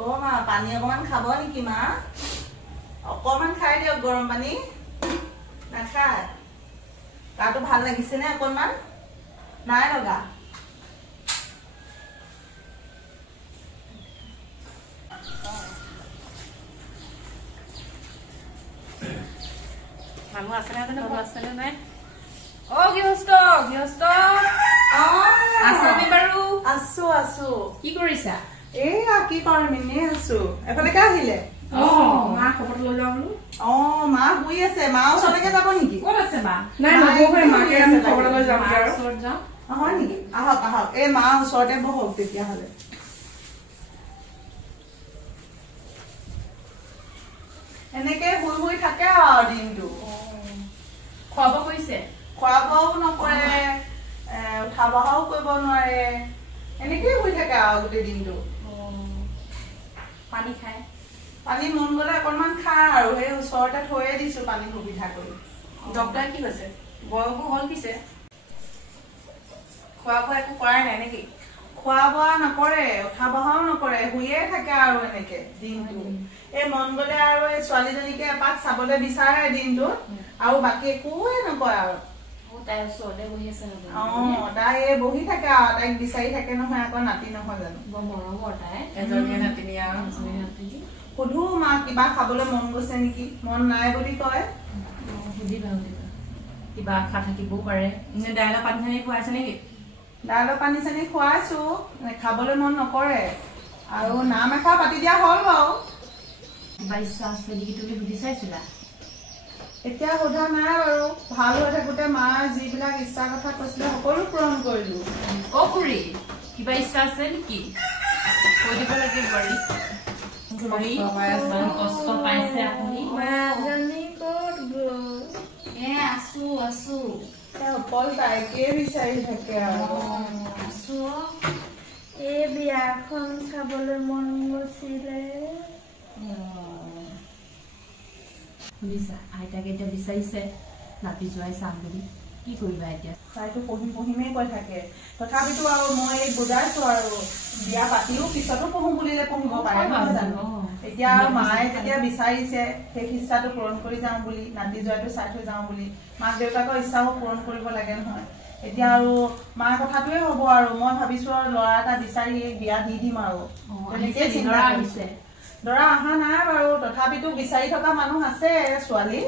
ও মা পানী অকমান খাব নেকি মা অকমান খাই দিয়ক গৰম পানী নাখায় গাটো ভাল লাগিছে নে অকমান নাই লগা মানুহ আছে না জানো আছে না নাই ও গৃহস্থ গৃহস্থ আছামি বাৰু আছো আছো কি কৰিছা এয়া কি কৰিম এনে আছো এফালেকে আহিলে মা খবৰ লৈ যাওঁ বোলো মা শুই আছে মা ওচৰলৈকে যাব নেকি ক'ত আছে মা নাই নবহে মাকে আমি খবৰ লৈ যাম মাৰ ওচৰত যাওঁ হয় নেকি আহক আহক এই মা ওচৰতে বহক তেতিয়াহ'লে এনেকে শুই শুই থাকে আৰু দিনটো খোৱা বোৱা কৰিছে খোৱা বোৱাও নকৰে উঠা বহাও কৰিব নোৱাৰে এনেকেই শুই থাকে আৰু গোটেই দিনটো পানী খায় পানী মন গলে অকণমান খায় আৰু সেই ওচৰতে থৈয়ে দিছো পানী সুবিধা কৰি ডক্টৰে কি কৈছে বয়সো হ'ল পিছে খোৱা বোৱা একো কৰাই নাই নেকি খোৱা বোৱা নকৰে উঠা বহাও নকৰে শুয়ে থাকে আৰু এনেকে দিনটো এই মন গলে আৰু এই ছোৱালীজনীকে এপাক চাবলৈ বিচাৰে দিনটোত আৰু বাকী একোৱে নকয় আৰু তাই ওচৰতে বহি আছে তাই বহি থাকে আৰু তাইক বিচাৰি থাকে নহয় আকৌ নাতি নহয় জানো বৰ মৰমৰ তাই এজনীয়ে নাতিনী আৰু সুধো মা কিবা খাবলৈ মন গৈছে নেকি মন নাই বুলি কয় সুধিবা সুধিবা কিবা আশা থাকিবও পাৰে এনে দাইলৰ পানী চানী খুৱাইছে নেকি দাইলৰ পানী চানী খুৱাইছো খাবলৈ মন নকৰে আৰু নাম এষাৰ পাতি দিয়া হ'ল বাৰু কিবা ইচ্ছা আছে নেকি তুমি সুধি চাইছিলা এতিয়া সোধা নাই বাৰু ভাল হৈ থাকোতে মাৰ যিবিলাক ইচ্ছাৰ কথা কৈছিলে সকলো পূৰণ কৰিলো অ খুৰী কিবা ইচ্ছা আছে নেকি কৈ দিব লাগে বোৱাৰী কষ্ট পাইছে আপুনি আছো আছো অকল তাইকে বিচাৰি থাকে আৰু আছো এই বিয়াখন চাবলৈ মন গৈছিলে শুনিছা আইতাকে এতিয়া বিচাৰিছে নাতি যোৱাই চাম বুলি কি কৰিবা এতিয়া তাইতো পঢ়িমেই কৈ থাকে তথাপিতো আৰু মই এই বুজাইছো আৰু বিয়া পাতিও পিছতো পঢ়ো বুলিলে পঢ়িব পাৰে নহয় জানো এতিয়া মায়ে যেতিয়া বিচাৰিছে সেই ইচ্ছাটো পূৰণ কৰি যাওঁ বুলি নাতি যোৱাটো চাই থৈ যাওঁ বুলি মাক দেউতাকৰ ইচ্ছাও পূৰণ কৰিব লাগে নহয় এতিয়া আৰু মাৰ কথাটোৱে হ'ব আৰু মই ভাবিছো আৰু ল'ৰা এটা বিচাৰি বিয়া দি দিম আৰু তেনেকেই চিন্তা কৰিছে দৰা অহা নাই বাৰু তথাপিতো বিচাৰি থকা মানুহ আছে ছোৱালী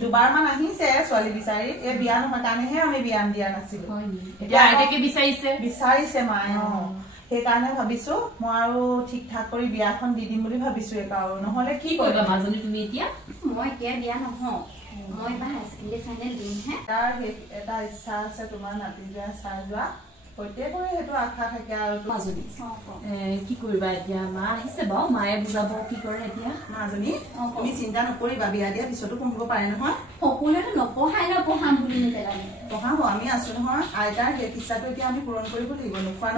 দুবাৰ মান আহিছে ছোৱালী বিচাৰি এই বিয়া নহয় কাৰণেহে আমি বিয়া দিয়া নাছিলো এতিয়া আইতাকে বিচাৰিছে মায়ে সেইকাৰণে ভাবিছো মই আৰু ঠিক ঠাক কৰি বিয়াখন দি দিম বুলি ভাবিছো আৰু নহলে কি কৰিবা মাজনী তুমি এতিয়া মই এতিয়া বিয়া নহওঁ মই বা হাই ছেকেণ্ডাৰী ফাইনেল দিমহে তাৰ এটা ইচ্ছা আছে তোমাৰ নাতি যোৱা চাই যোৱা প্ৰত্যেকৰে সেইটো আশা থাকে আৰু মাজনী কি কৰিবা এতিয়া মা আহিছে বাৰু মায়ে বুজাব কি কৰে এতিয়া মাজনী তুমি চিন্তা নকৰিবা বিয়া দিয়া পিছতো পঢ়িব পাৰে নহয় সকলোৱেতো নপঢ়াই নপঢ়াম বুলি নেপেলালে পঢ়াব আমি আছো নহয় আইতাৰ সেই ইচ্ছাটো এতিয়া আমি পূৰণ কৰিব লাগিব নোখোৱা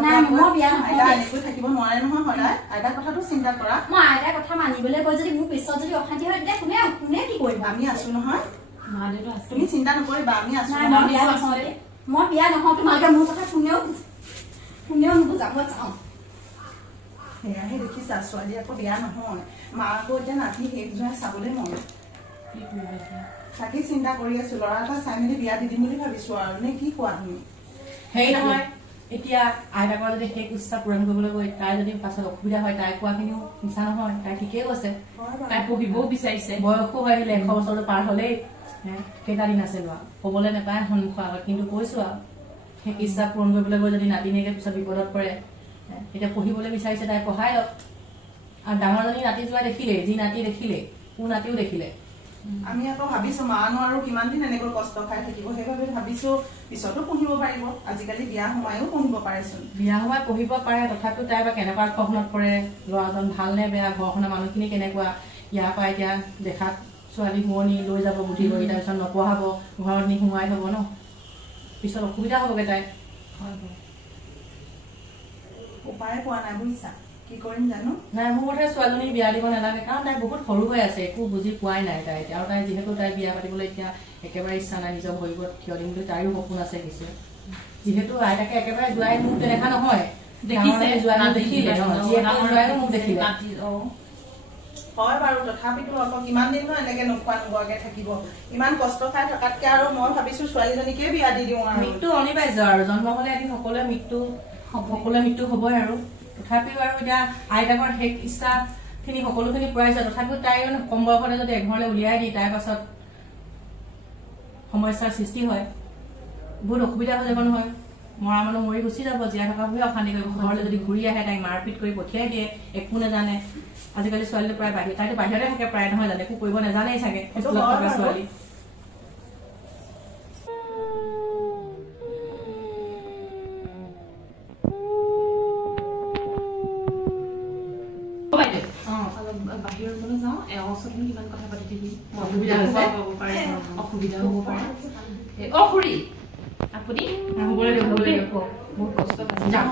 আইতা এনেকৈ থাকিব নোৱাৰে নহয় সদায় আইতাৰ কথাটো চিন্তা কৰা মই আইতাৰ কথা মানিবলৈ কৈ যদি মোৰ পিছত যদি অশান্তি হয় তেতিয়া কোনে কি কৰিব আমি আছো নহয় মা দেউতা আছে তুমি চিন্তা নকৰিবা আমি আছো মই বিয়া নহওঁ তোমালোকে মোৰ কথা কোনেও নুবুজা মই চাওঁ সেয়াহে দেখিছা ছোৱালী আকৌ বিয়া নহয় মাকো এতিয়া নাতি শেষ যোৱা চাবলৈ মন কি কৰিবা এতিয়া তাকে চিন্তা কৰি আছো ল'ৰা এটা চাই মেলি বিয়া দি দিম বুলি ভাবিছো আৰু নে কি কোৱা তুমি সেই নহয় এতিয়া আইতাকৰ যদি শেষ ইচ্ছা পূৰণ কৰিবলৈ গৈ তাই যদি পাছত অসুবিধা হয় তাই কোৱাখিনিও মিছা নহয় তাই ঠিকেই কৈছে তাই পঢ়িবও বিচাৰিছে বয়সো হৈ আহিলে 100 বছৰটো পাৰ হলেই কেইটা দিন আছে লোৱা কবলৈ নাপায় সন্মুখৰ আগত কিন্তু কৈছো আৰু সেই ইচ্ছা পূৰণ কৰিবলৈ গৈ যদি নাতিনীয়েকে পিছত বিপদত পৰে এতিয়া পঢ়িবলৈ বিচাৰিছে তাই পঢ়াই লওক আৰু ডাঙৰজনী নাতি যোৱা দেখিলে যি নাতি দেখিলে মোৰ নাতিও দেখিলে আমি আকৌ ভাবিছো মানো আৰু কিমান দিন এনেকৈ কষ্ট খাই থাকিব সেইবাবে ভাবিছো পিছতো পঢ়িব পাৰিব আজিকালি বিয়া সময়ও পঢ়িব পাৰেচোন বিয়া সময় পঢ়িব পাৰে তথাপিও তাই বা কেনেকুৱা ঘৰখনত পৰে ল'ৰাজন ভাল নে বেয়া ঘৰখনৰ মানুহখিনি কেনেকুৱা ইয়াৰ পৰা এতিয়া দেখাত ছোৱালী শুৱনি লৈ যাব বুদ্ধি কৰি তাৰপিছত নপঢ়াব ঘৰত নি সোমাই থব ন পিছত অসুবিধা হ'বগে তাই উপায় পোৱা নাই বুজিছা কি কৰিম জানো নাই মোৰ মতে ছোৱালীজনী বিয়া দিব নালাগে কাৰণ তাই বহুত সৰু হৈ আছে একো বুজি পোৱাই নাই তাই এতিয়া আৰু তাই যিহেতু তাই বিয়া পাতিবলৈ এতিয়া একেবাৰে ইচ্ছা নাই নিজৰ ভৰিবোৰত থিয় দিম বুলি তাইৰো সপোন আছে কিছু যিহেতু আইতাকে একেবাৰে যোৱাই মোৰ তেনেকুৱা নহয় দেখিছে দেখিলে মোক দেখিলে হয় বাৰু তথাপিতো আকৌ কিমান দিন এনেকে নোখোৱা নোখোৱাকে থাকিব ইমান কষ্ট খাই থকাতকে আৰু মই ভাবিছো ছোৱালীজনীকে বিয়া দি দিওঁ আৰু মৃত্যু অনিবাৰ্য আৰু জন্ম হলে এদিন সকলোৱে মৃত্যু হবই আৰু তথাপিও আৰু এতিয়া আইতাকৰ শেষ ইচ্ছা খিনি সকলোখিনি পুৰাইছে তথাপিও তাই কম বয়সতে যদি এঘৰলৈ উলিয়াই দি তাৰ পাছত সমস্যাৰ সৃষ্টি হয় বহুত অসুবিধা হৈ যাব নহয় মৰা মানুহ মৰি গুচি যাব জীয়াই থকা বুঢ়ী অশান্তি কৰিব ঘৰলৈ যদি ঘূৰি আহে তাইক মাৰপিট কৰি পঠিয়াই দিয়ে একো নাজানে আজিকালি ছোৱালী প্ৰায় তাইতো বাহিৰতে থাকে প্ৰায় নহয় জানে একো কৰিব নাজানেই চাগে স্কুলত থকা ছোৱালী বাহিৰলৈ যাওঁ এওঁৰ ওচৰত কিমান কথা পাতি থাকিবি অসুবিধা হ'ব পাৰে অ খুৰী আপুনি বহুত কষ্ট পাইছে যাওঁ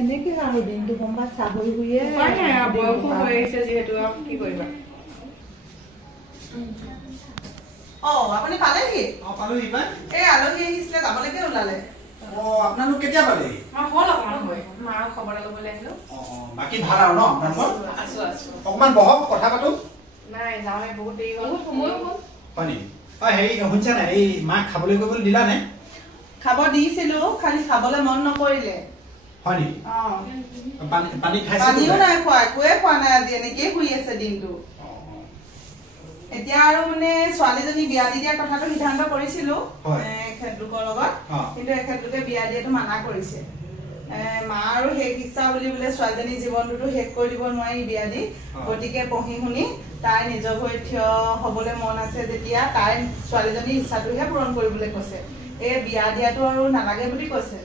এনেকে আৰু দিনটো সম্বাদ চাহৰি শুয়ে বয়সো হৈ আহিছে যিহেতু আৰু কি কৰিবা আপুনি পালেহি পালো ইমান এই আলহী আহিছিলে যাবলৈকে ওলালে আপোনালোক কেতিয়া পালে হ'ল অকমান হৈ মাৰ খবৰ ল'বলৈ আহিলো বাকী ভাল আৰু ন আপোনালোকৰ আছো অকমান বহক কথা পাতো নাই যাওঁৱে বহুত দেৰি হ'ল সময় হ'ল হয় নেকি হেৰি শুনিছা নাই এই মাক খাবলৈ কৰিবলৈ দিলা নে খাব দিছিলো খালি খাবলৈ মন নকৰিলে হয় নেকি পানী খাইছে পানীও নাই খোৱা একোৱে খোৱা নাই আজি এনেকেই শুই আছে দিনটো এতিয়া আৰু মানে ছোৱালীজনী বিয়া দি দিয়া কথাটো সিদ্ধান্ত কৰিছিলো এখেতলোকৰ লগত কিন্তু এখেতলোকে বিয়া দিয়াটো মানা কৰিছে মা আৰু শেষ ইচ্ছা বুলি বোলে ছোৱালীজনীৰ জীৱনটোতো শেষ কৰি দিব নোৱাৰি বিয়া দি গতিকে পঢ়ি শুনি তাই নিজৰ ভৰিত থিয় হবলৈ মন আছে যেতিয়া তাই ছোৱালীজনীৰ ইচ্ছাটোহে পূৰণ কৰিবলৈ কৈছে এই বিয়া দিয়াটো আৰু নালাগে বুলি কৈছে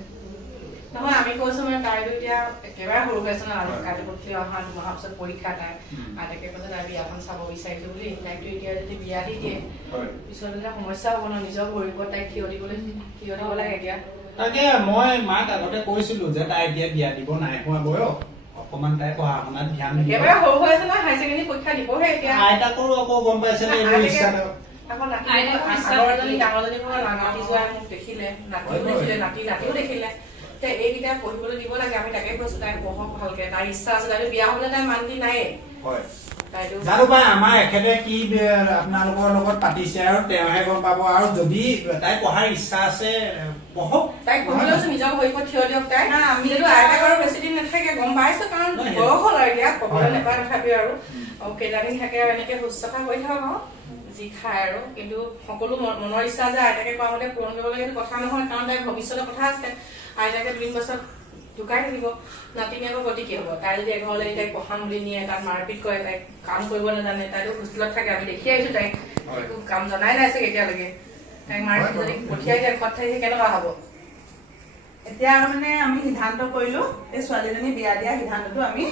নহয় আমি কৈছো মানে তাইতো এতিয়া একেবাৰে সৰু হৈ আছে ন কাইলৈ পৰহি অহা দুমাহৰ পিছত পৰীক্ষা তাই আইতাকে কৈছে তাই বিয়াখন চাব বিচাৰিছো বুলি তাইতো এতিয়া যদি বিয়া দি দিয়ে পিছত এটা সমস্যা হ'ব ন নিজৰ ভৰিৰ ওপৰত তাইক থিয় দিব লাগে এতিয়া তাকে মই মাক আগতে কৈছিলো যে তাই এতিয়া বিয়া দিব নাই হোৱা বয়স অকমান তাই পঢ়া শুনাত ধ্যান দিব একেবাৰে সৰু হৈ আছে ন হাই ছেকেণ্ডেৰী পৰীক্ষা দিবহে এতিয়া আইতাকৰো আকৌ গম পাইছে নে এইবোৰ ইচ্ছা আকৌ ডাঙৰজনী নাতি যোৱাই মোক দেখিলে নাতিও দেখিলে এইকেইটা পঢ়িবলৈ দিব লাগে আমি তাকে কৈছো তাই পঢ়ক ভালকে তাইৰ ইচ্ছা আছে তাইতো বিয়া হবলৈ তাই মান্তি নাই জানো পাই আমাৰ এখেতে কি আপোনালোকৰ লগত পাতিছে আৰু তেওঁহে গম পাব আৰু যদি তাই পঢ়াৰ ইচ্ছা আছে পঢ়ক তাইক পঢ়িলেও নিজৰ ভৰিৰ ওপৰত থিয় দিয়ক তাই আমি যদি আইতাকৰ বেছি দিন নাথাকে গম পাইছো কাৰণ বয়স হ'ল আৰু এতিয়া ক'বলৈ নাপায় তথাপিও আৰু কেইটাদিন থাকে আৰু এনেকে শুশ্ৰূষা কৰি থাকক আৰু যি খায় আৰু কিন্তু সকলো মনৰ ইচ্ছা যে আইতাকে কোৱা মতে পূৰণ কৰিব লাগে কথা নহয় কাৰণ তাইৰ ভৱিষ্যতৰ কথা আছে আইতাকে 2 বছৰ ঢুকাই থাকিব নাতিনী আকৌ গতি কি হ'ব তাই যদি এঘৰলৈ তাইক পঢ়াম বুলি নিয়ে তাক মাৰপিট কৰে তাইক কাম কৰিব নাজানে তাইতো হোষ্টেলত থাকে আমি দেখি আহিছো তাইক একো কাম জনাই নাই চাগে এতিয়ালৈকে তাইক মাৰপিট যদি পঠিয়াই দিয়ে ঘৰত থাকি কেনেকুৱা হ'ব এতিয়া মানে আমি সিদ্ধান্ত কৰিলো এই ছোৱালীজনী বিয়া দিয়া সিদ্ধান্তটো আমি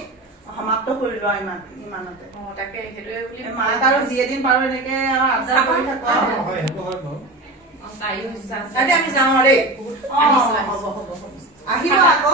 সমাপ্ত কৰিলো ইমানতে তাকে সেইটোৱে বুলি মাক আৰু যি এদিন পাৰো এনেকে আবদাৰ কৰি থাকো আমি যাওঁ দেই হ'ব আহিব আকৌ